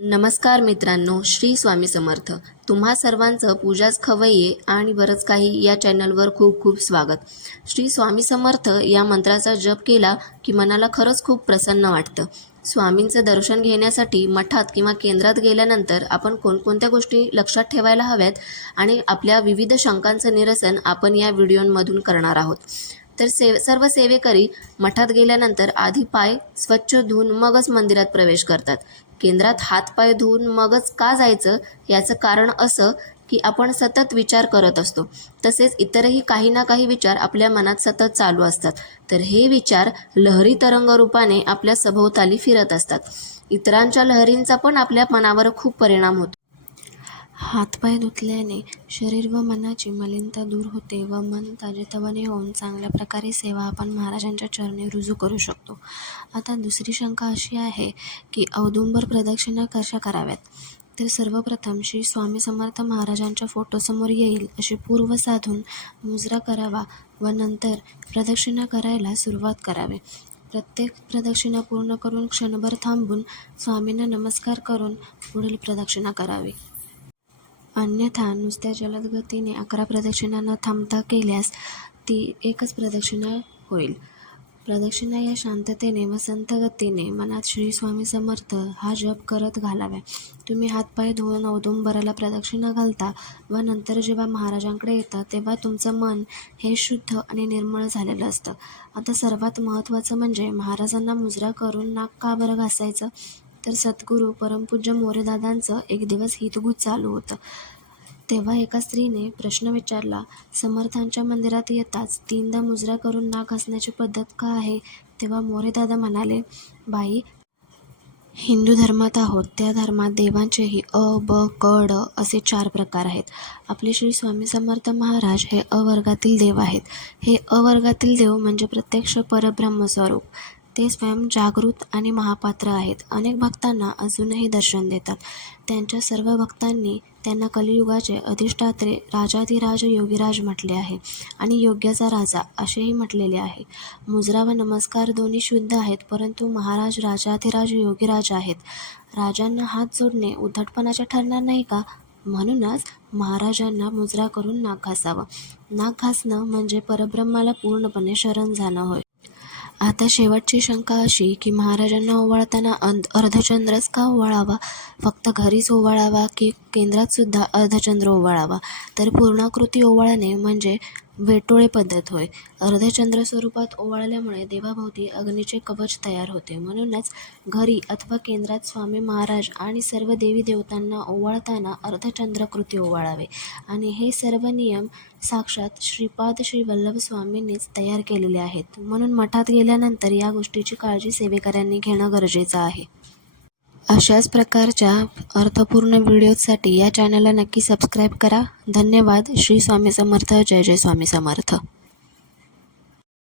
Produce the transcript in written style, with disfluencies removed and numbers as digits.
नमस्कार मित्रांनो, श्री स्वामी समर्थ. तुम्हा सर्वांचं पूजाच खवय्ये आणि बरंच काही या चॅनलवर खूप खूप स्वागत. श्री स्वामी समर्थ या मंत्राचा जप केला की मनाला खरंच खूप प्रसन्न वाटतं. स्वामींचं दर्शन घेण्यासाठी मठात किंवा केंद्रात गेल्यानंतर आपण कोणकोणत्या गोष्टी लक्षात ठेवायला हव्यात आणि आपल्या विविध शंकांचं निरसन आपण या व्हिडिओमधून करणार आहोत. तर सर्व सेवेकरी मठात गेल्यानंतर आधी पाय स्वच्छ धुवून मगच मंदिरात प्रवेश करतात. केंद्रात हातपाय धुवून मगच का जायचं याचं कारण असं की आपण सतत विचार करत असतो. तसेच इतरही काही ना काही विचार आपल्या मनात सतत चालू असतात. तर हे विचार लहरी तरंग रूपाने आपल्या सभोवताली फिरत असतात. इतरांच्या लहरींचा पण आपल्या मनावर खूप परिणाम होतो. हातपाय धुतल्याने शरीर व मनाची मलिनता दूर होते व मन ताजेतवाने होऊन चांगल्या प्रकारे सेवा आपण महाराजांच्या चरणी रुजू करू शकतो. आता दुसरी शंका अशी आहे की औदुंबर प्रदक्षिणा कशा कराव्यात. तर सर्वप्रथम श्री स्वामी समर्थ महाराजांच्या फोटोसमोर येईल अशी पूर्व साधून मुजरा करावा व नंतर प्रदक्षिणा करायला सुरुवात करावी. प्रत्येक प्रदक्षिणा पूर्ण करून क्षणभर थांबून स्वामींना नमस्कार करून पुढील प्रदक्षिणा करावी. अन्यथा नुसत्या जलद गतीने 11 प्रदक्षिणा न थांबता केल्यास ती एकच प्रदक्षिणा होईल. प्रदक्षिणा या शांततेने व संथ गतीने मनात श्री स्वामी समर्थ हा जप करत घालाव्या. तुम्ही हातपाय धुवून औदुंबराला प्रदक्षिणा घालता व नंतर जेव्हा महाराजांकडे येता तेव्हा तुमचं मन हे शुद्ध आणि निर्मळ झालेलं असतं. आता सर्वात महत्त्वाचं म्हणजे महाराजांना मुजरा करून नाक का बरं घासायचं. तर सद्गुरू परमपूज्य मोरेदादांचं एक दिवस हितगुज चालू होतं. तेव्हा एका स्त्रीने प्रश्न विचारला, समर्थांच्या मंदिरात येताच 3दा मुजरा करून नाक घासण्याची पद्धत का आहे. तेव्हा मोरेदादा म्हणाले, बाई, हिंदू धर्मात आहोत, त्या धर्मात देवांचेही अ, ब, क, ड असे 4 प्रकार आहेत. आपले श्री स्वामी समर्थ महाराज हे अ वर्गातील देव आहेत. हे अ वर्गातील देव म्हणजे प्रत्यक्ष परब्रह्मस्वरूप. ते स्वयं जागृत आणि महापात्र आहेत. अनेक भक्तांना अजूनही दर्शन देतात. त्यांच्या सर्व भक्तांनी त्यांना कलियुगाचे अधिष्ठात्री राजाधिराज योगीराज म्हटले आहे आणि योग्याचा राजा असेही म्हटलेले आहे. मुजरा व नमस्कार दोन्ही शुद्ध आहेत, परंतु महाराज राजाधिराज योगीराज आहेत. राजांना हात जोडणे उद्धटपणाचे ठरणार नाही का. म्हणूनच महाराजांना मुजरा करून नाक घासावं. नाक घासणं म्हणजे परब्रह्माला पूर्णपणे शरण जाणं होय. आता शेवटची शंका अशी की महाराजांना ओवाळताना अर्धचंद्रच का ओवाळावा. फक्त घरीच ओवाळावा की केंद्रात सुद्धा अर्धचंद्र ओवाळावा. तर पूर्णाकृती ओवाळणे म्हणजे वेटोळे पद्धत होय. अर्धचंद्र स्वरूपात ओवाळल्यामुळे देवाभोवती अग्नीचे कवच तयार होते. म्हणूनच घरी अथवा केंद्रात स्वामी महाराज आणि सर्व देवी देवतांना ओवाळताना अर्धचंद्रकृती ओवाळावे. आणि हे सर्व नियम साक्षात श्रीपाद श्री वल्लभ स्वामींनीच तयार केलेले आहेत. म्हणून मठात गेल्यानंतर या गोष्टीची काळजी सेवेकऱ्यांनी घेणं गरजेचं आहे. अशाच प्रकारच्या अर्थपूर्ण व्हिडिओजसाठी या चॅनलला नक्की सबस्क्राईब करा. धन्यवाद. श्री स्वामी समर्थ. जय जय स्वामी समर्थ.